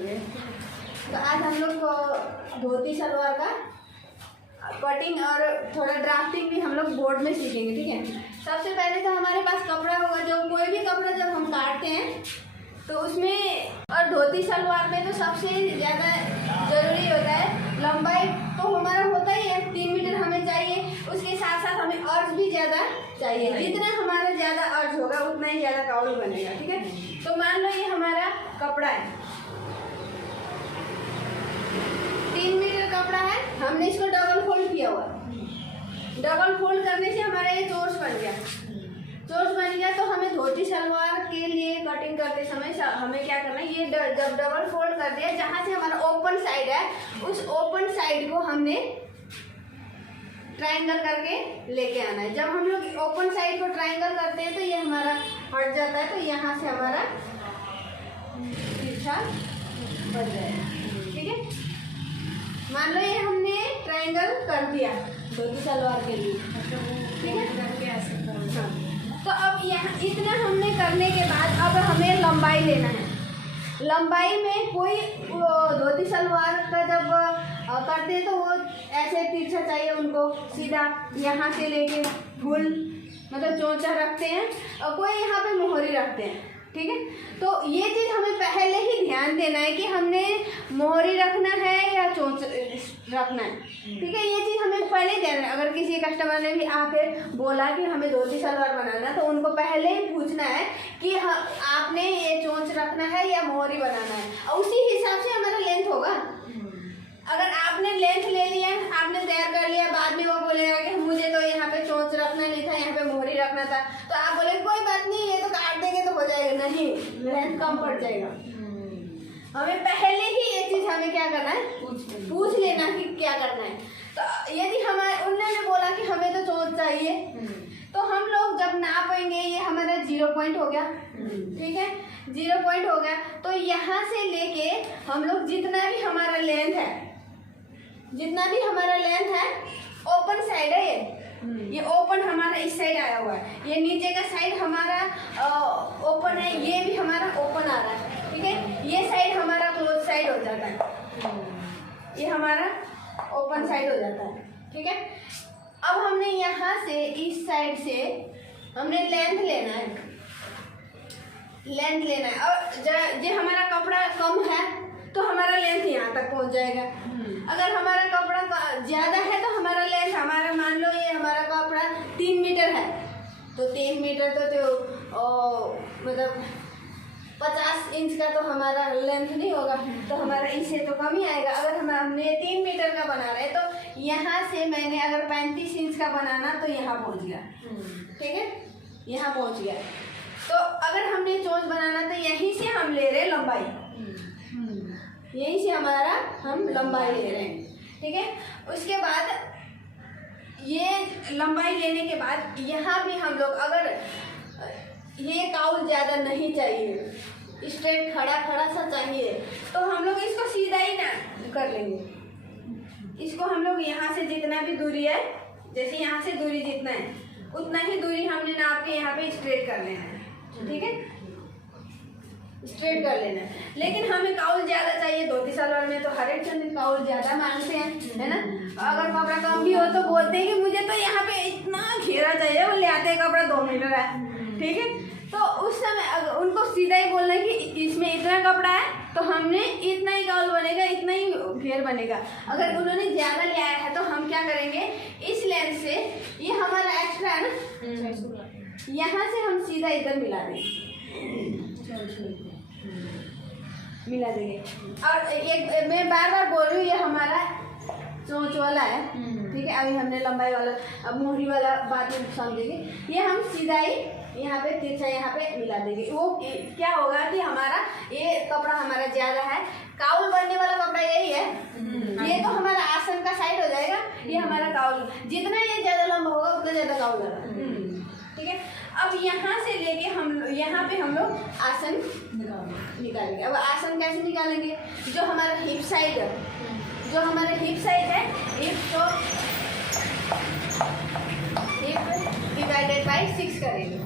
तो आज हम लोग धोती सलवार का कटिंग और थोड़ा ड्राफ्टिंग भी हम लोग बोर्ड में सीखेंगे, ठीक है। सबसे पहले तो हमारे पास कपड़ा होगा, जो कोई भी कपड़ा जब हम काटते हैं तो उसमें, और धोती सलवार में तो सबसे ज़्यादा ज़रूरी होता है लंबाई, तो हमारा होता ही है 3 मीटर हमें चाहिए। उसके साथ साथ हमें अर्ज भी ज़्यादा चाहिए, जितना हमारा ज़्यादा अर्ज होगा उतना ही ज़्यादा काउल बनेगा, ठीक है। तो मान लो ये हमारा कपड़ा है, 3 मीटर कपड़ा है, हमने इसको डबल फोल्ड किया हुआ। डबल फोल्ड करने से हमारा ये चोर्स बन गया। चोर्स बन गया तो हमें धोती सलवार के लिए कटिंग करते समय हमें क्या करना है, ये जब डबल फोल्ड कर दिया, जहाँ से हमारा ओपन साइड है उस ओपन साइड को हमने ट्रायंगल करके लेके आना है। जब हम लोग ओपन साइड को ट्रायंगल करते हैं तो ये हमारा हट जाता है, तो यहाँ से हमारा तिरछा बन जाएगा, ठीक है। मान लो ये हमने ट्रायंगल कर दिया धोती सलवार के लिए, ठीक है। हाँ, तो अब यहाँ इतना हमने करने के बाद अब हमें लंबाई लेना है। लंबाई में कोई धोती सलवार का जब करते हैं तो वो ऐसे तिरछा चाहिए उनको, सीधा यहाँ से लेके फुल मतलब चोंचा रखते हैं, और कोई यहाँ पे मोहरी रखते हैं, ठीक है। तो ये चीज़ हमें पहले ही ध्यान देना है कि हमने मोहरी रखना है या चोंच रखना है, ठीक है। ये चीज़ हमें पहले ही ध्यान है। अगर किसी कस्टमर ने भी आके बोला कि हमें धोती सलवार बनाना है तो उनको पहले ही पूछना है कि आपने ये चोंच रखना है या मोहरी बनाना है, और उसी हिसाब से हमारा लेंथ होगा। अगर आपने लेंथ ले लिया, आपने तैयार कर लिया, बाद में वो बोलेगा कि मुझे तो यहाँ पे चोंच रखना नहीं था, यहाँ पे मोहरी रखना था, तो आप बोले कोई बात नहीं, ये तो काट देंगे तो हो जाएगा। नहीं, लेंथ कम पड़ जाएगा। हमें पहले ही ये चीज़ हमें क्या करना है, पूछ लेना कि क्या करना है। तो यदि हमारे उन्होंने बोला कि हमें तो चोंच चाहिए, तो हम लोग जब नापेंगे, ये हमारा 0 पॉइंट हो गया, ठीक है, 0 पॉइंट हो गया। तो यहाँ से लेके हम लोग जितना भी हमारा लेंथ है, ओपन साइड है, ये ओपन हमारा इस साइड आया हुआ है, ये नीचे का साइड हमारा ओपन है, ये भी हमारा ओपन आ रहा है, ठीक है। ये साइड हमारा क्लोज साइड हो जाता है, ये हमारा ओपन साइड हो जाता है, ठीक है। अब हमने यहाँ से इस साइड से हमने लेंथ लेना है, और जो हमारा कपड़ा कम है तो हमारा लेंथ यहाँ तक पहुँच जाएगा। अगर हमारा कपड़ा ज़्यादा है तो हमारा लेंथ, हमारा मान लो ये हमारा कपड़ा 3 मीटर है, तो 3 मीटर तो मतलब 50 इंच का तो हमारा लेंथ नहीं होगा, तो हमारा इससे तो कम ही आएगा। अगर हमने 3 मीटर का बना रहे तो यहाँ से मैंने अगर 35 इंच का बनाना तो यहाँ पहुँच गया, ठीक है, यहाँ पहुँच गया। तो अगर हमने चोंच बनाना तो यहीं से हम ले रहे लंबाई, यहीं से हमारा हम लंबाई ले रहे हैं, ठीक है। उसके बाद ये लंबाई लेने के बाद यहाँ भी हम लोग, अगर ये काउल ज़्यादा नहीं चाहिए, स्ट्रेट खड़ा सा चाहिए, तो हम लोग इसको सीधा ही ना कर लेंगे। इसको हम लोग यहाँ से जितना भी दूरी है, जैसे यहाँ से दूरी जितना है उतना ही दूरी हमने नाप के यहाँ पे स्ट्रेट कर लेना है, ठीक है, स्ट्रेट कर लेना है। लेकिन हमें काउल ज़्यादा चाहिए, धोती सलवार में तो हर एक चंद काउल ज़्यादा मांगते हैं, है ना। अगर कपड़ा कम भी हो तो बोलते हैं कि मुझे तो यहाँ पे इतना घेरा चाहिए, वो ले आते हैं कपड़ा 2 मीटर है, ठीक है। तो उस समय अगर उनको सीधा ही बोलना है कि इसमें इतना कपड़ा है तो हमने इतना ही काउल बनेगा, इतना ही घेर बनेगा। अगर उन्होंने ज़्यादा ले आया है तो हम क्या करेंगे, इस लेंथ से, ये हमारा एक्स्ट्रा है ना, यहाँ से हम सीधा इधर मिला देंगे। और एक मैं बार बोल रही हूँ, ये हमारा चोंच वाला है, ठीक है। अभी हमने लंबाई वाला, अब मोहरी वाला बात में समझेंगे। ये हम सीधा ही यहाँ पे तिरछा यहाँ पे मिला देंगे। वो क्या होगा कि हमारा ये कपड़ा हमारा ज़्यादा है, काउल बनने वाला कपड़ा यही है, ये तो हमारा आसन का साइड हो जाएगा, ये हमारा काउल, जितना ये ज़्यादा लंबा होगा उतना ज़्यादा काउल होगा, ठीक है। अब यहाँ से लेके हम यहाँ पे हम लोग आसन निकालेंगे। अब आसन कैसे निकालेंगे, जो हमारा हिप साइड है, हिप डिवाइडेड बाई 6 करेंगे,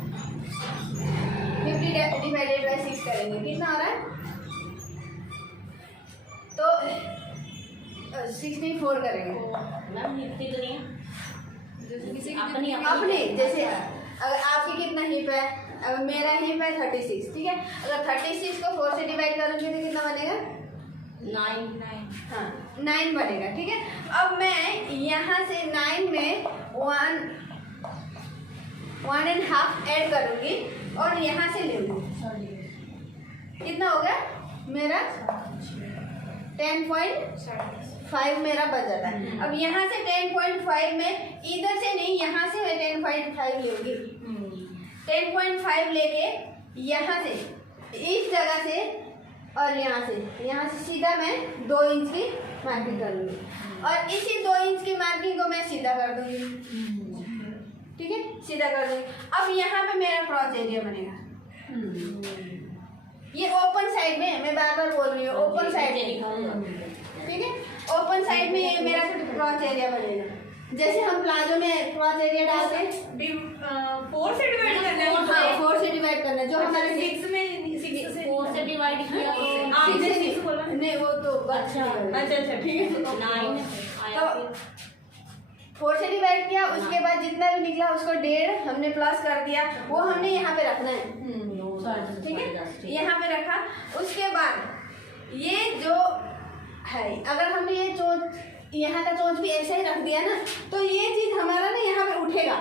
हिप डिवाइडेड बाई 6 करेंगे, कितना हो रहा है 64 करेंगे। मैम हिप कितनी है? अपनी जैसे अगर आपकी कितना हिप है, अब मेरा हिप है 36, ठीक है। अगर 36 को 4 से डिवाइड करूँगी तो कितना बनेगा? 9। हाँ 9 बनेगा, ठीक है। अब मैं यहाँ से 9 में 1.5 ऐड करूँगी और यहाँ से लूँगी। कितना हो गया मेरा? 10.5 मेरा बच जाता है। अब यहाँ से 10.5 में इधर से नहीं, यहाँ से मैं 10.5 लूँगी। 10.5 लेके यहाँ से इस जगह से और यहाँ से सीधा मैं 2 इंच की मार्किंग करूँगी और इसी 2 इंच की मार्किंग को मैं सीधा कर दूँगी, ठीक है, सीधा कर दूँगी। अब यहाँ पे मेरा क्रॉस एरिया बनेगा। ये ओपन साइड में, मैं बार बार बोल रही हूँ, ओपन साइड में, ठीक है। ओपन साइड में ये मेरा क्रॉस एरिया बनेगा। जैसे हम प्लाजो में क्रॉस एरिया डालते हैं 4 से डिवाइड करना है। हाँ 4 से डिवाइड करना है। जो हमारे 6 में 6 से 4 से डिवाइड किया तो आपने 6 बोला नहीं, वो तो अच्छा ठीक है। 9 तो 4 से डिवाइड किया, उसके बाद जितना भी निकला उसको 1.5 हमने प्लस कर दिया, वो हमने यहाँ पे रखना है, ठीक है, यहाँ पे रखा। उसके बाद ये जो है, अगर हमने ये चोंच, यहाँ का चोंच भी ऐसा ही रख दिया ना, तो ये चीज हमारा ना यहाँ पे उठेगा।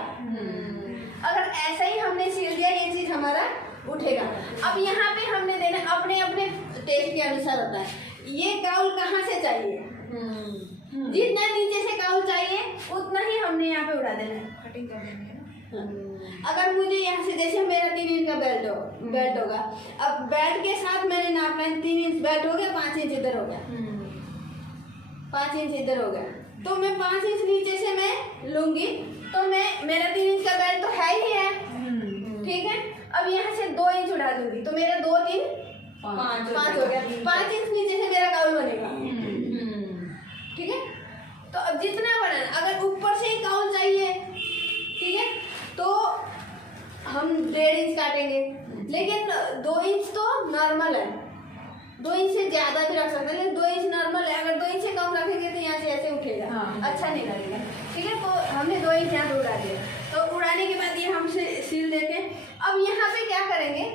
अगर ऐसा ही हमने सिल दिया, ये चीज हमारा उठेगा। अब यहाँ पे हमने देना अपने अपने टेस्ट के अनुसार होता है। ये काउल कहाँ से चाहिए, जितना नीचे से काउल चाहिए उतना ही हमने यहाँ पे उड़ा देना है, कटिंग कर देंगे ना। अगर मुझे यहाँ से, जैसे मेरा 3 इंच का बेल्ट होगा, अब बेल्ट के साथ मैंने नापना है, 3 इंच बेल्ट हो गया, 5 इंच इधर हो गया, 5 इंच इधर हो गया, तो मैं 5 इंच नीचे से मैं लूंगी, तो मैं मेरा 3 इंच का बेल्ट तो है ही है, ठीक है। अब यहाँ से 2 इंच उड़ा दूंगी, तो मेरा 2 3 5 हो गया। 5 इंच नीचे से मेरा काउल बनेगा, ठीक है। तो अब जितना बड़ा, अगर ऊपर से ही काउल चाहिए, ठीक है, तो हम 1.5 इंच काटेंगे, लेकिन 2 इंच तो नॉर्मल है, 2 इंच से ज्यादा भी रख सकते हैं, लेकिन 2 इंच नॉर्मल है। अगर 2 इंच से कम रखेंगे तो यहाँ से ऐसे उठेगा, अच्छा नहीं लगेगा, ठीक है। तो हमने 2 इंच यहाँ पे उड़ा दिया, तो उड़ाने के बाद ये हम सिल देते हैं। अब यहाँ पे क्या करेंगे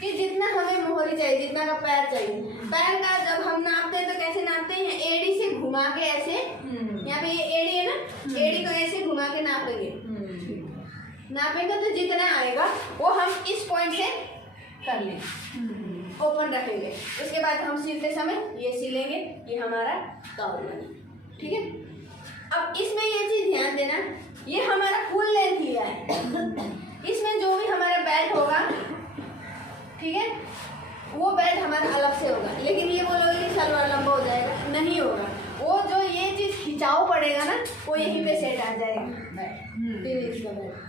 कि जितना हमें मोहरी चाहिए, जितना का पैर चाहिए, पैर का जब हम नापते हैं तो कैसे नापते हैं, एड़ी से घुमा के ऐसे, यहाँ पे ये एड़ी है ना, एड़ी को ऐसे घुमा के नापेंगे, तो जितना आएगा वो हम इस पॉइंट से कर लें, ओपन रखेंगे। उसके बाद हम सिलते समय ये सिलेंगे, ये हमारा काउल बना, ठीक है। अब इसमें ये चीज ध्यान देना, ये हमारा फुल लेंथ लिया है, इसमें जो भी हमारा बेल्ट होगा, ठीक है, वो बेल्ट हमारा अलग से होगा। लेकिन ये बोलोगे कि सलवार लंबा हो जाएगा, नहीं होगा। वो जो ये चीज खिंचाव पड़ेगा ना, वो यहीं पे सेट आ जाएगा, 3 इंच का बेल्ट,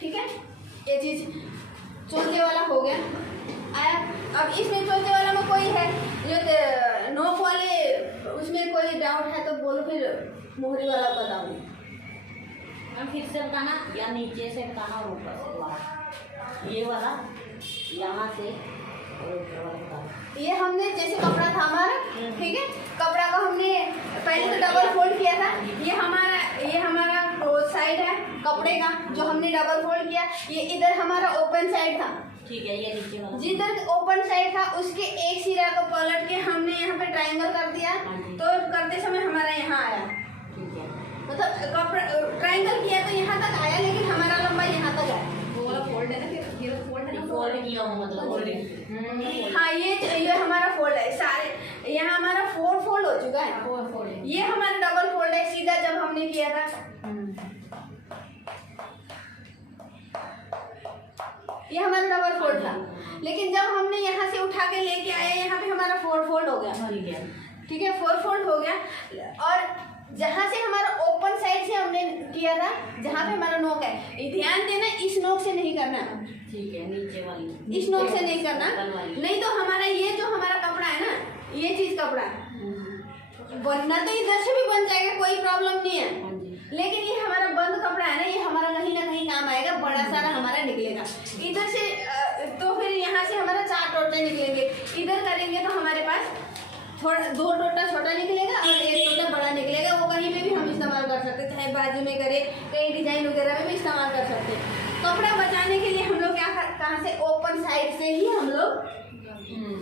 ठीक है। ये चीज चोंचे वाला हो गया आया। अब इसमें चोंचे वाला में कोई है जो नोक वाले, उसमें कोई डाउट है तो बोलो, फिर मोहरी वाला बताऊंगी। हम फिर से बताना, या नीचे से बताना और ऊपर से वाला, ये वाला यहाँ से और ऊपर वाला बताना। ये हमने जैसे कपड़ा था हमारा, ठीक है, कपड़ा को हमने पहले तो डबल फोल्ड किया था। ये हमारा क्लोज साइड है कपड़े का, जो हमने डबल फोल्ड किया। ये इधर हमारा ओपन साइड था, ठीक है। ये नीचे वाला जिधर ओपन साइड था उसके एक सिरा को पलट के हमने यहाँ पे ट्रायंगल कर दिया, तो करते समय हमारा यहाँ आया, ठीक है। मतलब कपड़ा ट्रायंगल किया तो यहाँ तक आया, लेकिन हमारा लंबा यहाँ तक आया। वो वाला फोल्ड है ना, फिर ये फोल्ड है ना, फोल्ड किया हुआ मतलब फोल्डिंग। हाँ ये हमारा फोल्ड है, सारे यहाँ हमारा 4 फोल्ड हो चुका है। 4 फोल्ड है। ये हमारा डबल फोल्ड है, सीधा जब हमने किया था। ये हमारा डबल फोल्ड था, लेकिन जब हमने यहाँ से उठा के लेके आए, यहाँ पे हमारा 4 फोल्ड हो गया, ठीक है, 4 फोल्ड हो गया। और जहाँ से हमारा ओपन साइड से हमने किया था, जहाँ पे हमारा नोक है, ध्यान देना, इस नोक से नहीं करना, ठीक है, नीचे वाली, इस नोक से नहीं करना, नहीं तो हमारा ये जो हमारा कपड़ा है ना, ये चीज कपड़ा बनना तो इधर से भी बन जाएगा, कोई प्रॉब्लम नहीं है, लेकिन ये हमारा बंद कपड़ा है ना, ये हमारा कहीं ना कहीं काम आएगा, बड़ा सारा हमारा निकलेगा इधर से। तो फिर यहाँ से हमारा 4 टोटे निकलेंगे, इधर करेंगे तो हमारे पास थोड़ा 2 टोटा छोटा निकलेगा और 1 कर सकते हैं, चाहे बाजू में करे, कई डिजाइन वगैरह में भी इस्तेमाल कर सकते हैं। कपड़ा बचाने के लिए हम लोग क्या कहाँ से, ओपन साइड से ही हम लोग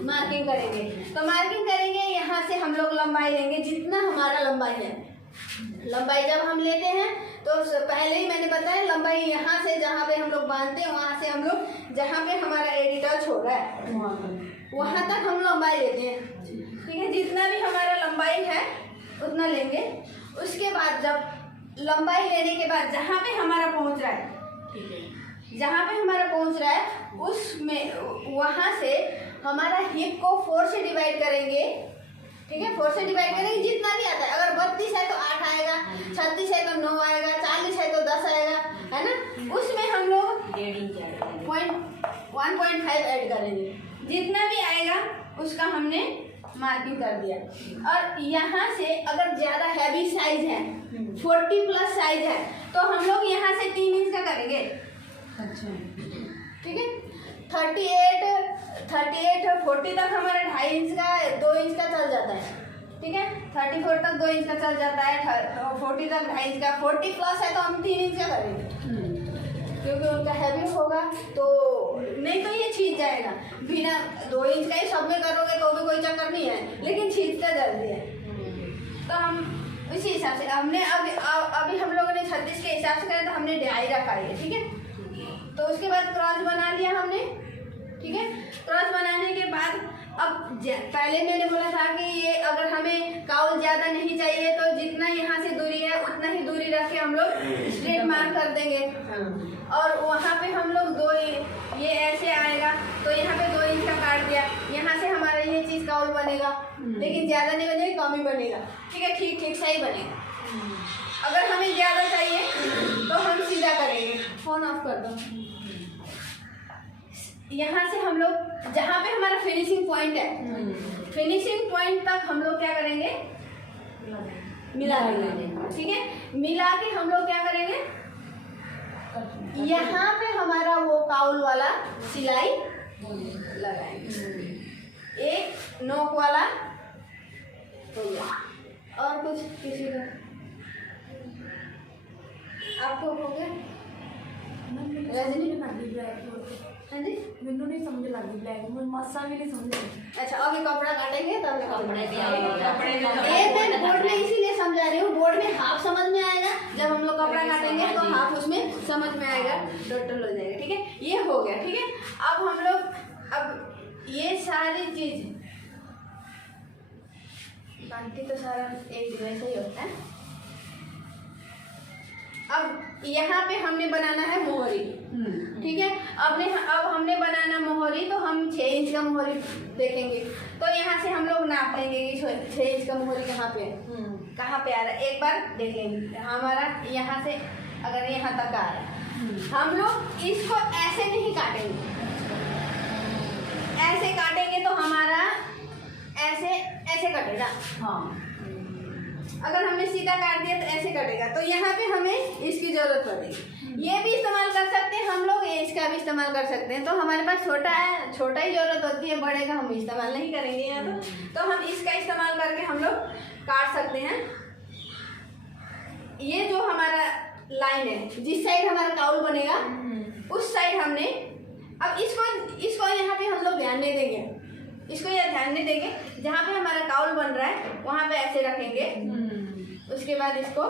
मार्किंग करेंगे। तो मार्किंग करेंगे, यहाँ से हम लोग लंबाई लेंगे जितना हमारा लंबाई है। लंबाई जब हम लेते हैं तो पहले ही मैंने बताया, लंबाई यहाँ से जहाँ पे हम लोग बांधते हैं वहाँ से हम लोग जहाँ पे हमारा एडी टच हो रहा है वहाँ तक हम लंबाई लेते हैं। ठीक है, जितना भी हमारा लंबाई है उतना लेंगे। उसके बाद जब लंबाई लेने के बाद जहाँ पे हमारा पहुँच रहा है, जहाँ पे हमारा पहुँच रहा है उसमें वहाँ से हमारा हिप को 4 से डिवाइड करेंगे। ठीक है, 4 से डिवाइड करेंगे जितना भी आता है। अगर 32 है तो 8 आएगा, 36 है तो 9 आएगा, 40 है तो 10 आएगा, है ना। उसमें हम लोग 1.5 ऐड करेंगे। जितना भी आएगा उसका हमने मार्किंग कर दिया। और यहाँ से अगर ज़्यादा हैवी साइज है, 40+ साइज है, तो हम लोग यहाँ से 3 इंच का करेंगे। अच्छा, ठीक है, 38 40 तक हमारा 2.5 इंच का 2 इंच का चल जाता है। ठीक है, 34 तक 2 इंच का चल जाता है, 40 तक 2.5 इंच का, 40+ है तो हम 3 इंच का करेंगे क्योंकि उनका हैवी होगा। तो नहीं तो ये छींच जाएगा। बिना 2 इंच का ही सब में करोगे तो भी कोई चक्कर नहीं है, लेकिन छींचता जल्दी है। तो हम इसी हिसाब से हमने अभी हम लोगों ने 36 के हिसाब से करा तो हमने 2.5 रखा है। ठीक है, तो उसके बाद क्रॉस बना लिया हमने। ठीक है, क्रॉस बनाने के बाद अब पहले मैंने बोला था कि ये अगर हमें काउल ज़्यादा नहीं चाहिए तो जितना यहाँ से दूरी है उतना ही दूरी रख के हम लोग स्ट्रेट मार्क कर देंगे। और वहाँ पे हम लोग ये ऐसे आएगा तो यहाँ पे 2 इंच का काट दिया, यहाँ से हमारा ये चीज़ काउल बनेगा, लेकिन ज़्यादा नहीं बनेगा, कम ही बनेगा। ठीक है, ठीक सही बनेगा। अगर हमें ज़्यादा चाहिए तो हम सीधा करेंगे। फोन ऑफ कर दो। यहाँ से हम लोग जहाँ पे हमारा फिनिशिंग पॉइंट है, फिनिशिंग पॉइंट तक हम लोग क्या करेंगे, मिला देंगे। ठीक है, मिला के हम लोग क्या करेंगे, यहाँ पे हमारा वो काउल वाला सिलाई लगाएंगे, एक नोक वाला। तो और कुछ किसी का आपको हो गया रजनी? हाँ जी, मैनू नहीं समझ लगी ब्लैक, मुझे मासा भी नहीं समझ लगी। अच्छा, अभी कपड़ा काटेंगे तब कपड़े मैं बोर्ड में इसीलिए समझा रही हूँ। बोर्ड में हाफ समझ में आएगा, जब हम लोग कपड़ा काटेंगे तो हाफ उसमें समझ में आएगा, टोटल हो जाएगा। ठीक है, ये हो गया। ठीक है, अब हम लोग अब ये सारी चीज बाकी तो सारा एक जैसा ही होता है। अब यहाँ पे हमने बनाना है मोहरी। ठीक है, अब हमने बनाना मोहरी, तो हम 6 इंच का मोहरी देखेंगे। तो यहाँ से हम लोग नाप लेंगे कि 6 इंच का मोहरी कहाँ पे है, कहाँ पे आ रहा है। एक बार देख लेंगे हमारा यहाँ से अगर यहाँ तक आ रहा है, हम लोग इसको ऐसे नहीं काटेंगे, ऐसे काटेंगे तो हमारा ऐसे कटेगा। हाँ, अगर हमने सीधा काट दिया तो ऐसे कटेगा। तो यहाँ पे हमें इसकी जरूरत पड़ेगी। ये भी इस्तेमाल कर सकते हैं हम लोग, इसका भी इस्तेमाल कर सकते हैं। तो हमारे पास छोटा है, छोटा ही जरूरत होती है, बड़े का हम इस्तेमाल नहीं करेंगे यहाँ। तो हम इसका इस्तेमाल करके हम लोग काट सकते हैं। ये जो हमारा लाइन है, जिस साइड हमारा काउल बनेगा उस साइड हमने, अब इसको यहाँ पे हम लोग ध्यान नहीं देंगे, इसको ये ध्यान नहीं देंगे। जहाँ पे हमारा काउल बन रहा है वहाँ पे ऐसे रखेंगे। उसके बाद इसको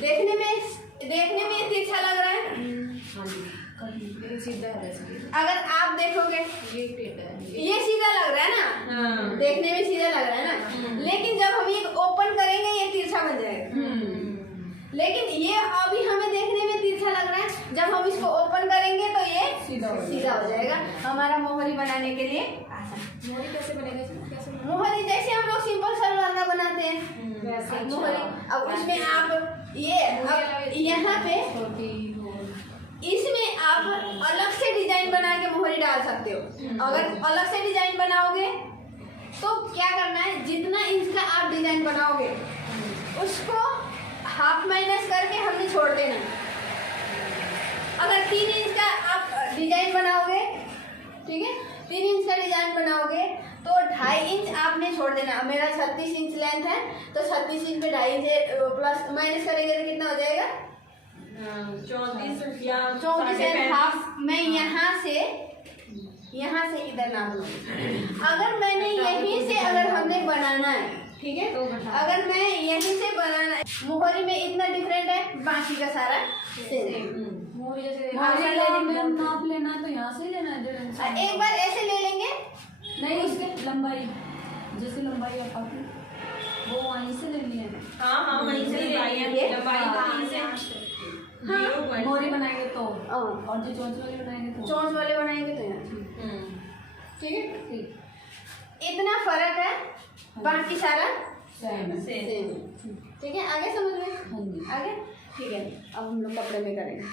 देखने में तिरछा लग रहा है। अगर आप देखोगे ये सीधा लग रहा है ना, देखने में सीधा लग रहा है ना, लेकिन जब हम ये ओपन करेंगे ये तिरछा बन जाएगा। लेकिन ये अभी हमें देखने में तिरछा लग रहा है, जब हम इसको ओपन करेंगे तो ये सीधा हो जाएगा। हमारा मोहरी बनाने के लिए आसान। मोहरी कैसे बनेगा? मोहरी जैसे हम लोग सिंपल सलवार का बनाते हैं मोहरी। अब उसमें आप ये यहाँ पे इसमें आप अलग से डिजाइन बना के मोहरी डाल सकते हो। अगर अलग से डिजाइन बनाओगे तो क्या करना है, जितना इंच का आप डिजाइन बनाओगे उसको हाफ माइनस करके हमने छोड़ देना। अगर 3 इंच का आप डिजाइन बनाओगे, ठीक है, 3 इंच का डिजाइन बनाओगे तो 2.5 इंच आपने छोड़ देना। मेरा 36 इंच लेंथ है, तो 36 इंच पे 2.5 इंच प्लस माइनस करेंगे तो कितना हो जाएगा? 34 या 34.5। मैं यहाँ से इधर नाप लूँगी। अगर मैंने यहीं से अगर हमने बनाना है, ठीक है, अगर मैं यहीं से बनाना है, मोहरी में इतना डिफरेंट है, बाकी का सारा सेम। मोहरी जैसे मोहरी नाप लेना है तो यहाँ से लेना है। एक बार ऐसे ले लेंगे, नहीं उसके लंबाई, जैसे लंबाई आप आती वो वहीं से लेनी है। हाँ वहीं से ले ये? हाँ मोहरी बनाएंगे तो, हाँ। और जो चोंच वाली बनाएंगे तो चोंच वाले बनाएंगे तो यहाँ, ठीक है। ठीक इतना फर्क है, बाकी सारा सेम है। सेम। ठीक है, आगे समझ में? हाँ जी। आगे ठीक है। अब हम लोग कपड़े में करेंगे।